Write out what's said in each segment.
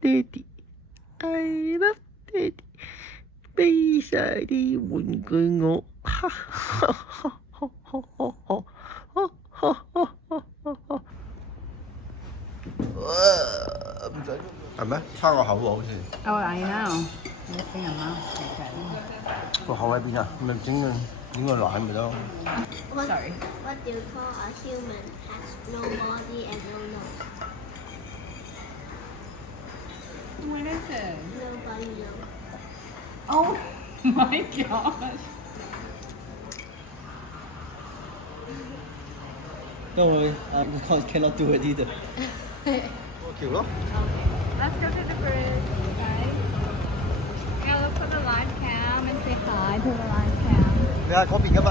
爹哋，I love 爹哋，俾晒啲玩具我，哈哈哈哈哈哈哈哈！唔使係咩？差個口喎，好似。Oh, I know. This thing I'm not okay. 個口喺邊啊？咪整個奶咪得咯。Sorry. What do you call a human has no body and no nose? What is it? Nobody knows. Oh my gosh. Don't worry, I cannot do it either. 個橋咯。Let's go to the bridge, guys. We gotta look for the live cam and say hi to the live cam. 你係嗰邊噶嘛？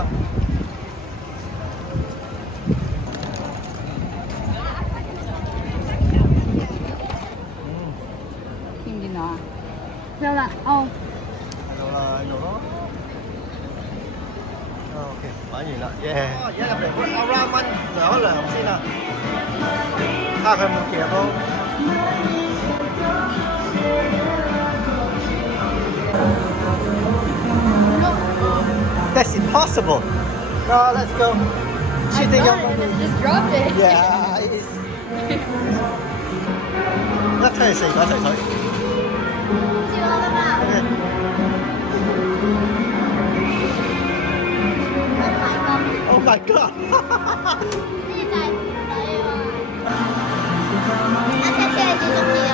見唔見到啊？有啦，哦。喺度啦，喺度咯。OK， 玩完啦，耶！而家入嚟會 around 蚊涼一涼先啊，睇下佢有冇夾咯。That's impossible. No, let's go. Cheating up. Just dropped it. Yeah, it is. 一出嚟四個一齊水。知我啦嘛。Oh my god! 呢就係水喎。一隻車係最中意啊！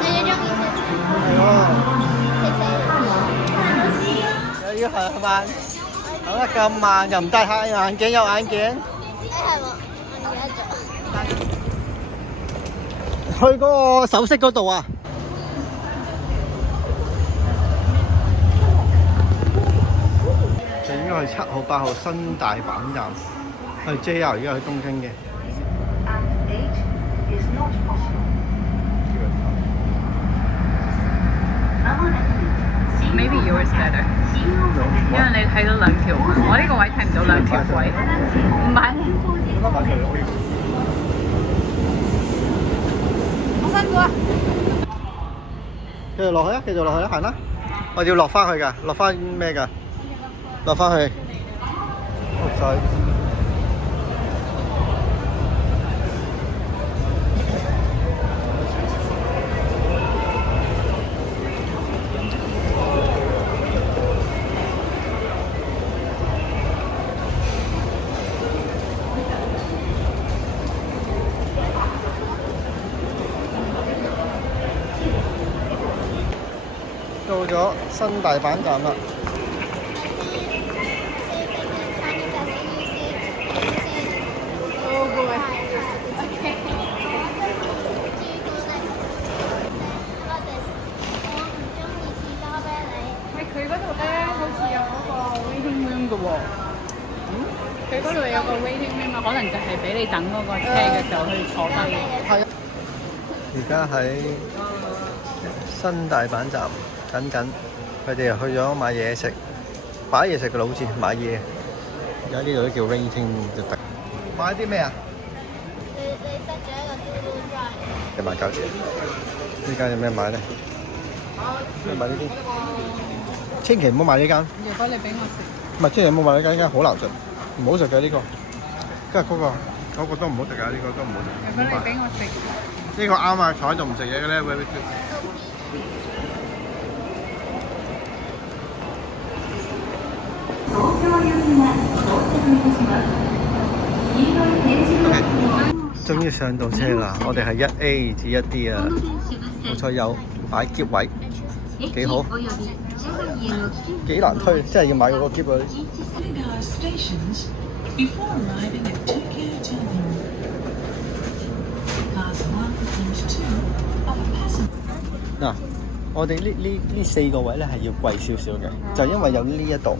你最中意車？係喎。車。又要行慢，行得咁慢又唔戴太陽眼鏡，有眼鏡。係喎，我唔記得咗。去嗰個首飾嗰度啊！就應該係7號、8號新大阪站，係 JR 而家去東京嘅。Maybe yours better. 因為你睇到兩條，我呢個位睇唔到兩條位。唔係。好辛苦啊！繼續落去啊！繼續落去啊！行啦！我要落翻去㗎，落翻咩㗎？落翻去。水。到咗新大阪站啦。喂，佢嗰度咧好似有嗰個 waiting room 嘅喎。佢嗰度有個 waiting room 啊，可能就係俾你等嗰個車嘅時候去坐低。係。而家喺新大阪站等緊，佢哋又去咗買嘢食，買嘢食㗎啦，好似買嘢。而家呢度都叫 waiting room 就得。買啲咩啊？你塞咗一個嘟嘟 drive。你買膠紙。呢間有咩買咧？你買呢啲。千祈唔好買呢間。如果你俾我食，唔係，千祈唔好買呢間，呢間好難食，唔好食嘅呢個。跟住嗰個都唔好食啊！呢個都唔好食。如果你俾我食，呢個啱啊！坐喺度唔食嘢嘅咧，會唔會？終於上到車啦！我哋係1A 至1D啊，冇錯有擺篋位，幾好，幾難推，真係要買嗰個篋位。嗱，我哋呢4個位咧係要貴少少嘅，就因為有呢一度。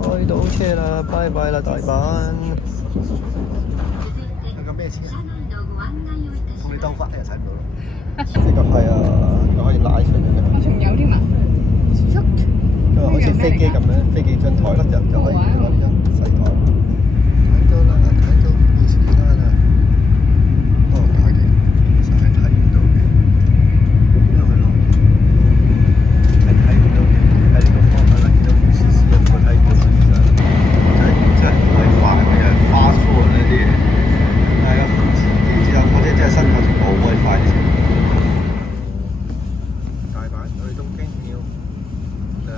開到車啦，拜拜啦大阪。呢個咩錢啊？同你兜翻聽日睇唔到啦。呢個係啊，呢個可以拉出嚟嘅。我仲有添啊！佢話好似飛機咁樣，飛機張台啦，就可以攞呢張細台。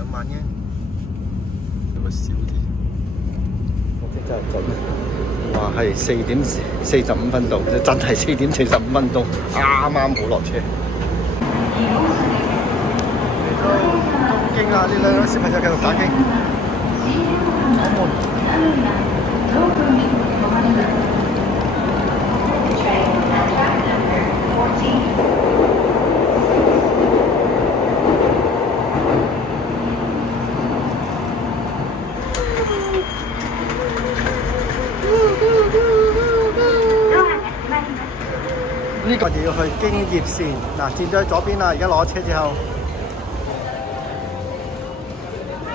2萬嘅，有個小啲。火車真係準，話係4點45分到，真係4點45分到，啱啱好落車。嚟到東京啦！呢兩個小朋友繼續打機。好悶。呢個就要去京葉線嗱，轉咗喺左邊啦。而家攞車之後，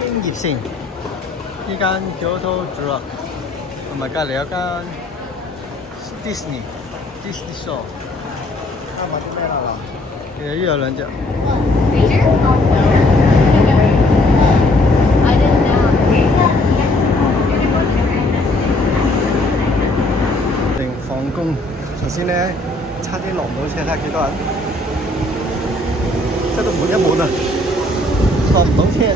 京葉線呢間 Kyoto Drug 同埋隔離有間 Disney Store， 啱買啲咩啦嗱？其實呢有兩隻。定放工，頭先咧。差啲落唔到車，睇下幾多人，車都滿一滿啊！落唔到車啊，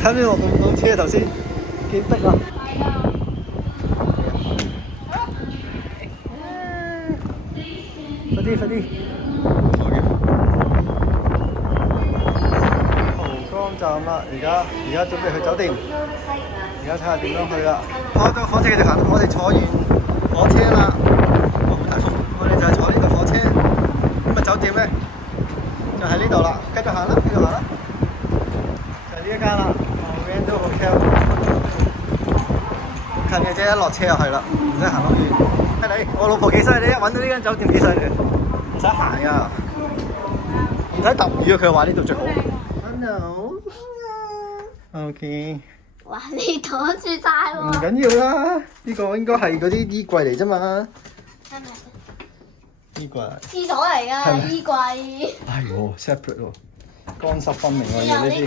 差啲落唔到車，頭先幾逼啊！快啲！好嘅，蒲崗站啦，而家準備去酒店，而家睇下點樣去啦。到火車繼續行，我哋坐完火車啦。我哋就係坐呢個火車，咁啊酒店咧就喺呢度啦，繼續行啦，就係呢一間啦 ，Oriental Hotel， 近嘅啫，一落車就係啦，唔使行好遠。你我老婆幾犀利，一揾到呢間酒店幾犀利，唔使行啊，唔使揼雨啊，佢話呢度最好。Hello，OK。哇！你躲住晒喎。唔緊要啦，呢個應該係嗰啲衣櫃嚟啫嘛。係咪？衣櫃，廁所嚟㗎，衣櫃。係喎 ，separate 喎，乾濕分明喎，要呢啲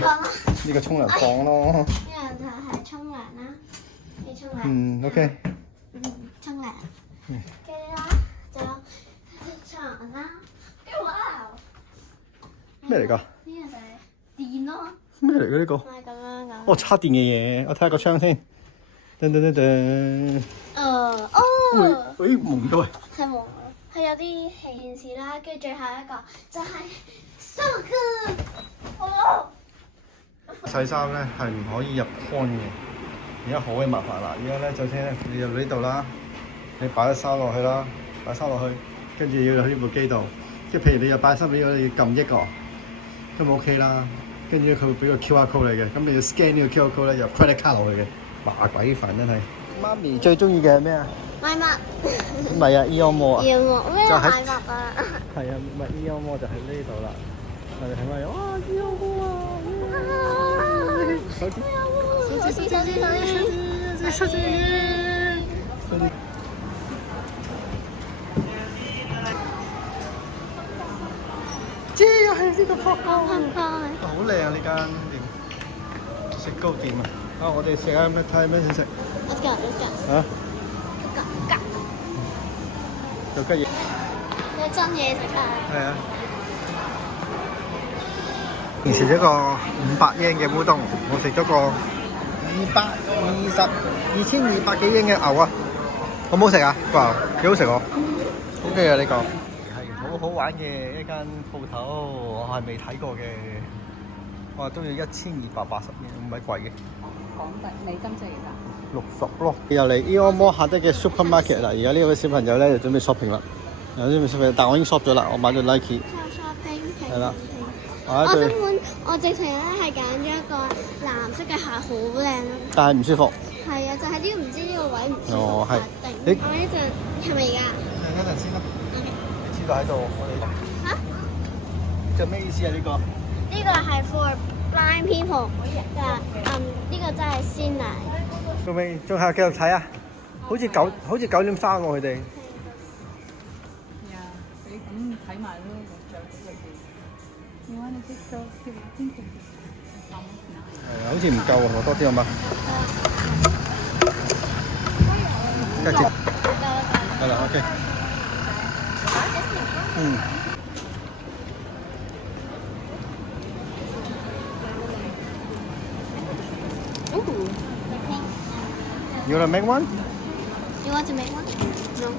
呢個沖涼房咯。呢樣就係沖涼啦，你沖涼。OK。沖涼。跟住啦，就床啦。哇！咩嚟㗎？呢個就係電咯。咩嚟㗎呢個？係咁樣咁。哦，插電嘅嘢，我睇下個窗先。噔。喂，蒙到啊！係蒙，係有啲顯示啦，跟住最後一個就係 so good。哦。洗衫咧係唔可以入 con 嘅，而家好鬼麻煩啦！而家咧首先咧你入呢度啦，你擺啲衫落去啦，跟住要去呢部機度，即係譬如你入擺衫俾我，你要撳1個，咁 OK 啦。跟住佢會俾個 QR code 你嘅，咁你要 scan 呢個 QR code 咧，入 credit card 落去嘅，麻鬼煩真係。媽咪最中意嘅係咩啊？買襪。唔係啊，Eon Mall 啊。Eon Mall 咩就喺買襪啊？係啊，唔係 Eon Mall 就喺呢度啦。我哋睇翻哇 Eon Mall 啊！手機。即係又係呢個泡糕，好靚啊！呢間店，雪糕店啊！我哋食下咩？睇下咩先食。Let's go。嚇？有吉嘢。有真嘢食啊！係啊。平時一個500yen嘅烏冬，我食咗個2200幾yen嘅牛啊！好唔好食啊？哇，幾好食喎！OK啊，呢個。好好玩嘅一間鋪頭，我係未睇過嘅。哇，都要1280yen，唔係貴嘅。港幣美金值㗎。60咯。又嚟 Eon Mall下低嘅 supermarket 啦，而家呢位小朋友咧就準備 shopping 啦。有準備 shopping，但我已經 shop 咗啦，我買咗 Nike。係啦。我根本我直情咧係揀咗一個藍色嘅鞋，好靚咯。但係唔舒服。係啊，就係呢個唔知呢個位唔舒服。哦，係。我呢陣係咪而家？一陣先啦。就喺度，我哋嚇，就咩意思啊？呢個呢個係 for blind people， 呢個真係鮮奶。仲未，仲係繼續睇啊？好似9點3喎，佢哋。係啊，你咁睇埋咯，就嗰個字。你話你識做邊條？係啊，好似唔夠喎，多啲好嗎？繼續。係啦 ，OK。You wanna make one? You want to make one? No.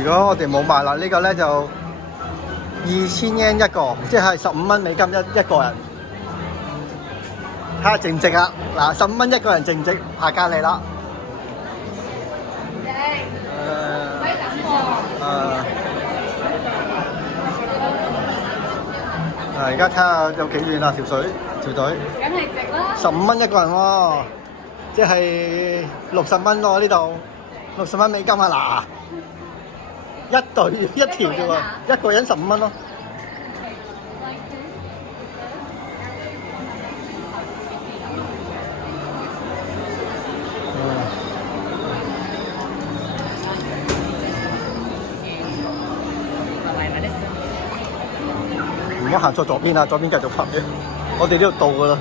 如果我哋冇買啦，呢個咧就2000 yen 一個，即係15蚊美金一個人。睇下值唔值啊？嗱，15蚊一個人值唔值？下隔離啦。而家睇下有幾遠啊？條隊。梗係值啦。 15蚊一個人喎，即係60蚊咯呢度，60蚊美金啊嗱，一隊一條啫喎，一個人15蚊咯。唔好行錯左邊啊！左邊繼續拍嘅，我哋呢度到噶啦。